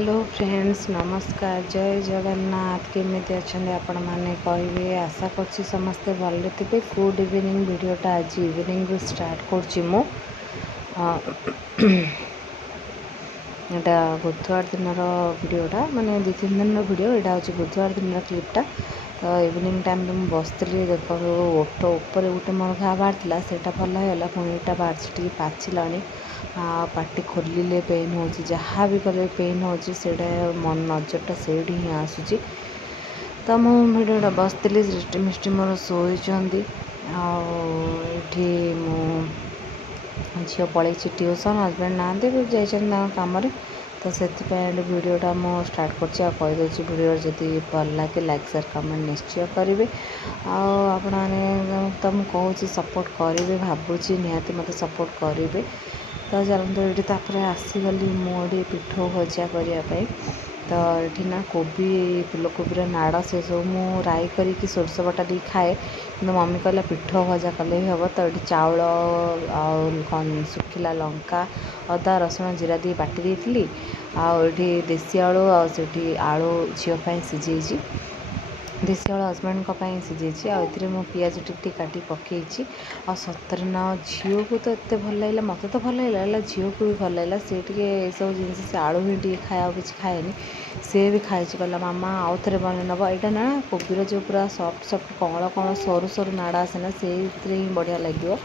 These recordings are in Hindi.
हेलो फ्रेंड्स नमस्कार जय जगन्नाथ केमिति अच्छे आपण मैंने कहे आशा कर समस्ते भले थे। गुड इवनिंग वीडियोटा आज इवनिंग स्टार्ट करूँ एटा बुधवार दिन वीडियोटा माने 2-3 दिन वीडियो एटा हूँ बुधवार दिन क्लिपटा। तो इवनिंग टाइम में बसती देख ओट उपर गोटे मोर घा बाहर से भल होगा पुणी यहाँ बाहर पाचिला पार्टी खोलिले पेन हो जहाँ भी कले पेन हो मन नजरटा से ही आसूँ। तो मुझे बसती सृष्टि मिष्टि मोर शोती मु झील पलि ट्यूशन हजबैंड ना जा कम। तो से वीडियोटा मुझे स्टार्ट करदे वीडियो जदि भल लगे लाइक शेयर कमेंट निश्चय करेंगे। आपण मैंने तो मुझे कहूँ सपोर्ट करेंगे भावुँ निहाती मत सपोर्ट करेंगे। तो चलते ये आसीगली मुझे पिठो भजा करने। तो ये ना कोबी फुलकोबीर नाड़ से सब मुझे राई करके सोरष बटा दी खाए कि मम्मी कहला पिठो भजा कले भी हम। तो ये चाउल आ सुखिला लंका अदा रसुण जीरा दी बाटी देती आठी देसी आलू आठी आलू झील सीझे देसी आलू हजबैंड सीझे आउ मु पिज टी काटी पकई आ सतरे ना झील को तो एत भल लगे मत तो भल लगे झील को भी भल लगे सी सब जिन से आलू ही टी खाया कि खाएनि सी भी खाई कहला मामा आउ थे बन नब यहाँ ना कोबीर जो पूरा सफ्ट सफ्ट कौन कौन सरू सरू नाड़ आसेना से ही बढ़िया लगे।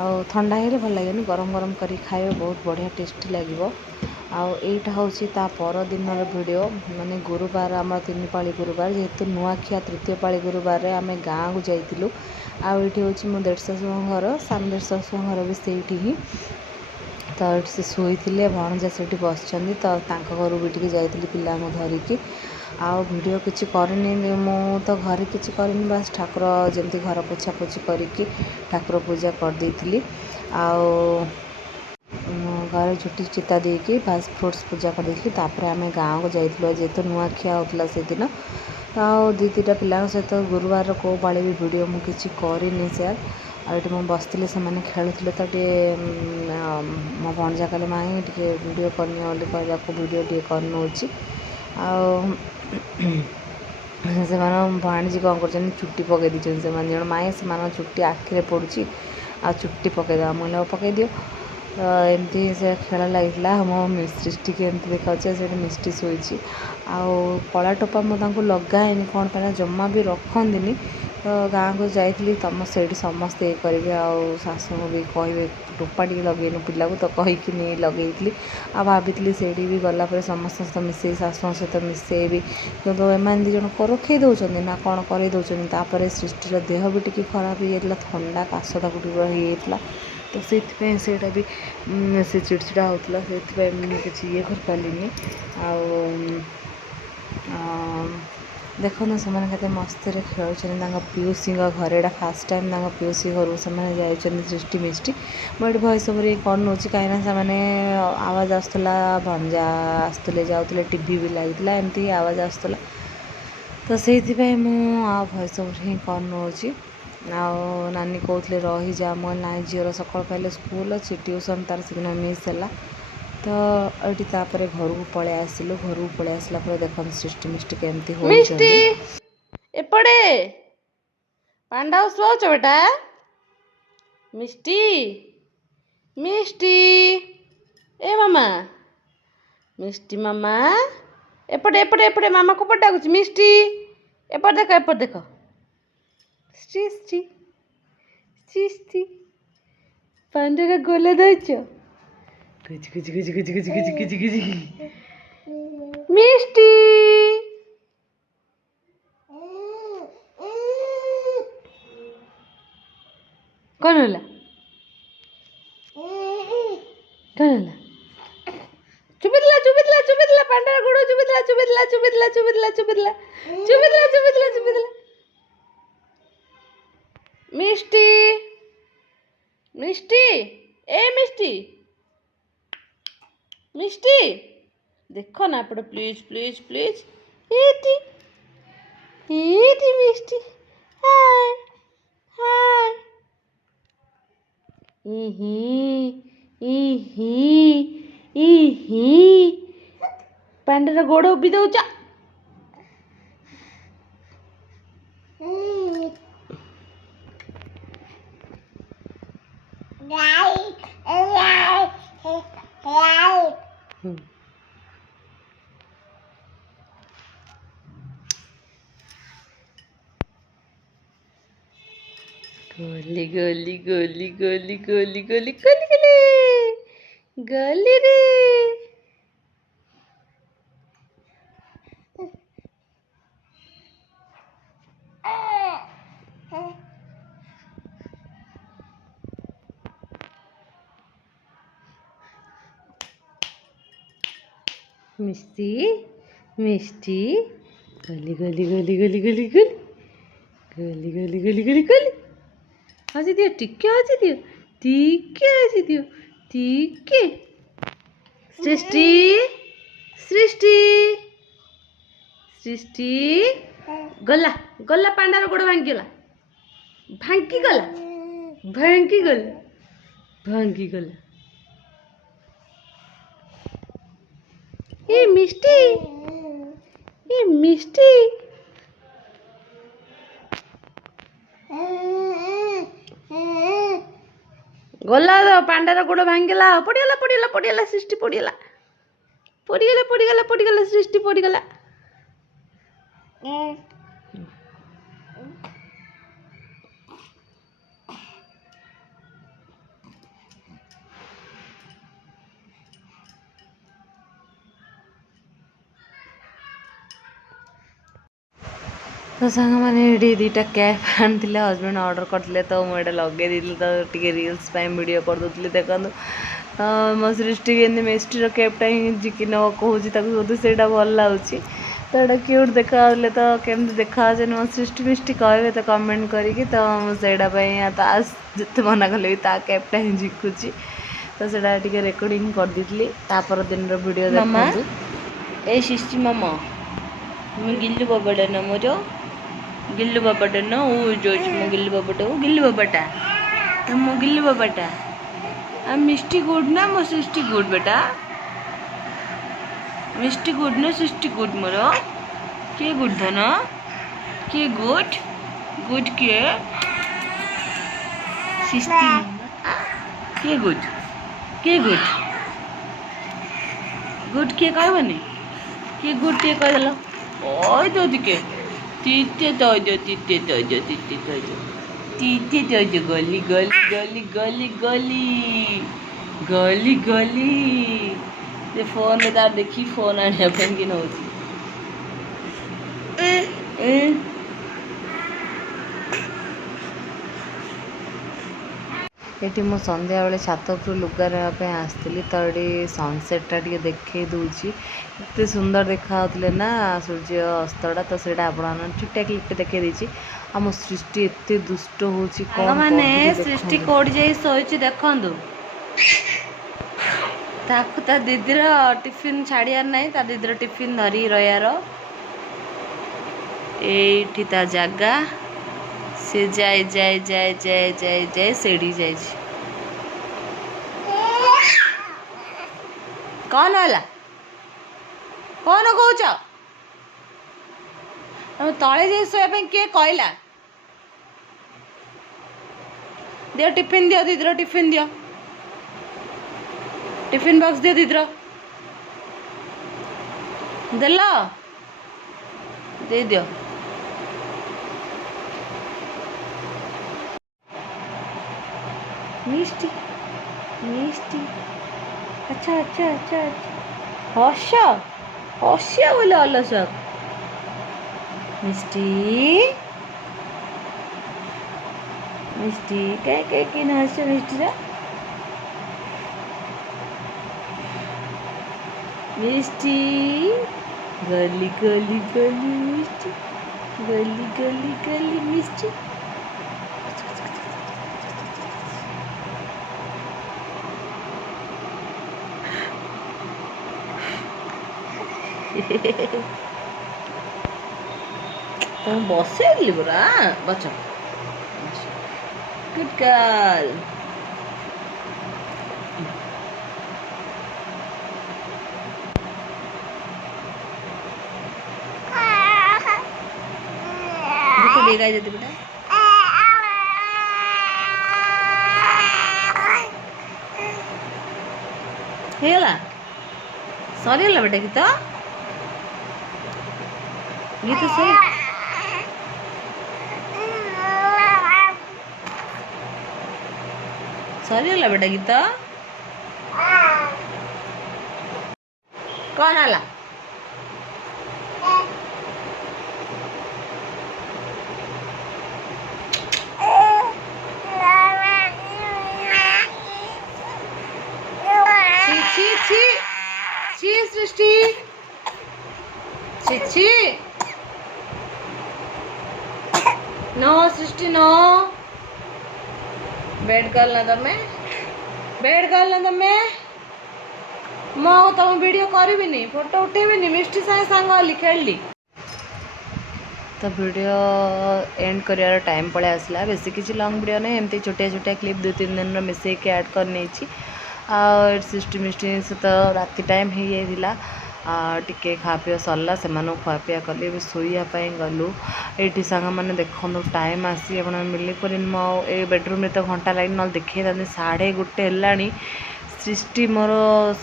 आउ ठंडा हेल्ले भल लगे गरम गरम कर खाए बहुत बढ़िया टेस्टी लगे। आईटा हूँ पर दिन वीडियो माने गुरुवार आम 3 पाली गुरुवार जेहेतु नुआखिया तृतीय पाली गुरुवार आम गाँव को जाइलु। आईटी हूँ मो देढ़ शाशु घर साम देढ़ शाशु घर भी से ही। तो से शोते भणजा से बस तो घर भी जाइली पिला धरिकी आउ वीडियो किसी करनी मु तो घरे किसी करनी बास ठाकुर जमी घर पोछा पोछी करके ठाकुर पूजा करदे आउ घर झुटी चिता देकी बास फ्रुट्स पूजा करदे। आम गाँव को जाइलु जेहेतु नुआखिया होता से दिन आउ 2-3टा पिला सहित गुरुवार को पाले भी वीडियो मुझे करनी सेयार आठ मुझे बसती से खेलुले तो मो भणजा कहले माई टे वीडियो करनी कहला वीडियो टे करनौ से भाणीजी कौन कर चुट्टी पकई दीजिए से जन माई से चुट्टी आखिरे पड़ी आ चुट्टी पकईद मुझे पकई दियो। तो एमती से खेल लगी मो सृष्टि के एमती देखा से मिष्टी शोची आउ कला टोपा मुझे लगाए कौन पे जमा भी रखती। तो गाँव को जाइली तुम से समस्ते ये करेंगे आउ शाशु भी कहे टोपा टी लगेनु पिला तो कहीकि नहीं लगे आ भाभी से भी गलापर समस्त सहित मिसे शाशु सहित मिसेबी क्योंकि एम दी जन रखे दौरान ना कौन कर दौरान सृष्टिर देह भी टी खराब हो जाता ठंडा काश ताकू होता। तो से भी से चिड़चिड़ा होता से किसी ये कर पारे देखो से मैंने मस्ती खेल पीयूसी घर एटा फास्ट टाइम पीयूसी घर से जाइए सृष्टि मिष्टि मुझे भॉइस ओवर ये करनौ कहीं से आवाज आसूला भंजा आसते जाते टीवी भी लगी एमती आवाज आसूला। तो से भॉइस ओवर ही करनौ आउ नानी कहते रही जा मो ना झीर सका पाइले स्कूल अच्छी ट्यूशन तार से मिस है। तो ये घर को पलि आसिलु घर को पलि आसला देख सृष्टि मिष्टि केमती हो एपड़े पांडा शोच बेटा मिष्टी मिष्टी ए मामा मिष्टी मामा एपटे एपटे एपटे मामा को पटा कुछ मिष्टी एपट देखो सृष्टि सृष्टि पांडा का गोला दच कुछ कुछ कुछ कुछ कुछ कुछ कुछ कुछ मिष्टी कौन होला चुबिदला पांडा गुड़ो चुबिदला मिष्टी मिष्टी ए मिष्टी मिष्टी देखो ना एपटे प्लीज प्लीज प्लीज एटी मिष्टी हाय हाय इही इही इही ପାଣ୍ଡାର ଗୋଡ଼ ଉବି ଦଉଛ। गोली गोली गोली गोली गोली गोली गोली गोली गोली रे मिष्टी मिष्टी गोली गोली गोली गोली गोली गोली गोली गोली गोली गोली गोली हसी दियो टिके हसी दियो टिके सृष्टि सृष्टि सृष्टि गला गला पांडार गोड़ भांगीगला भांगीगला ए मिष्टी गला तो पांडार गोड़ भांगीगला पड़ीगला सृष्टि पड़ीगला सृष्टि पड़ीगला तो सांग मैंने ये दुटा कैप आनी हजबैंड ऑर्डर करते तो मुझे लगे दी तो टे रिल्स वीडियो कर दूसरी देखो मो सृष्टि के मेस्ट्री कैपटा ही कि न कहूँ से भल लगे तो ये क्यूट देखा तो केमती देखा मो सृष्टि मिष्टि कहे तो कमेंट करी तो मुझे जिते मना कले भी ता कैपटा ही झिकुची तो सेटा टे रेकर्डिंग कर दी तापर दिन वीडियो देखा ए सृष्टि मामा गिल्लू बाबाटा न मोर गिल्लू बाबाटा न जो मो गिल्लू बाबाटा मो गिल्लू बाबाटा आ मिष्टी गुड ना मो सृष्टि गुड बेटा मिष्टी गुड ना सृष्टि गुड मोर के गुड धन के गुड गुड के सृष्टि के गुड गुड के कहबनी के गुड के कह देल ओय दो दिके तीते तो दो गली गली गली गली गली गली गली ये फोन में तार देखी फोन आने अपन की नौती ये मो संध्या बेले छात उपर लुगा रहा आसती तो ये सनसेटा टे देखे दूची एत सुंदर देखा ना सूर्य अस्तटा तो से ठीक ठाक लिप देखे देती आम सृष्टि एत दुष्ट हो माने सृष्टि कोड़ी जाई सोई देखु ता दीदीर टिफिन छाड़ियार ना ता दीदीर टिफिन धरी रहार ये ता जगह से जाए जाए जाए जाए जाए जाए सेड़ी जाए कौन है कौन कौच तले जाए शोया किए कहला दियो टिफिन दियो दीदीर टिफिन दियो टिफिन बॉक्स दियो दीदीर देल दे दियो मिष्टी मिष्टी अच्छा अच्छा अच्छा अच्छा हस्या बोले अलस मिष्टी मिष्टी कहीं ना हस मिष्टी मिष्टी गली गली गली मिष्टी गली गली गली मिष्टी तुम बसे पूरा बच गुड गर्ल ଟିକେ ଗାଈ ଯଦି ବେଟା ହେଇଗଲା ସରିଗଲା ବେଟା ଗୀତ ଗୀତ ସରି ସରିଗଲା ବେଟା ଗୀତ କଣ ହେଲା सृष्टि छी नो सृष्टि नो बेड गर्ल ना तमे मो तुम वीडियो करबिनी फोटो उठेबिनी मिष्टी सागे सांग वाली खेलली तो वीडियो एंड कर टाइम पड़े आसला बेसी किसी लॉन्ग वीडियो नहीं एमती छोटिया छोटिया क्लिप 2-3 दिन मिसेक ऐड कर नहीं सृष्टि मिष्टि सहित राति टाइम हो जाइला टिके खा पी सरला से खुआ पिया कली शोवाई गलु ये सांग मैंने देखो टाइम आसी आप मिली पर मो बेडरूम तो घंटा लगे ना देखी था 1:30 है सृष्टि मोर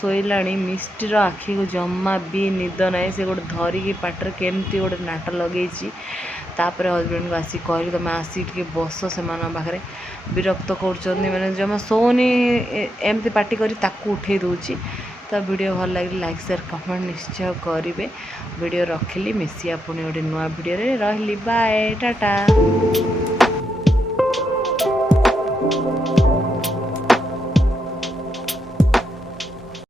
शोला मिष्टिर आखि को जमा भी निद ना से गोटे धरिकी पाटर केमती गोटे नाट लगे तापर हजबैंड को आसी कहली तुम आसी टे बस से पाखे विरक्त कर मैंने जमा सोनी एमती पार्टी करी उठे दूची तो वीडियो भल लगे लाइक शेयर कमेंट निश्चय करेंगे वीडियो रखिली मिसिया पुणी गोटे नुआ वीडियो रही बाय टाटा।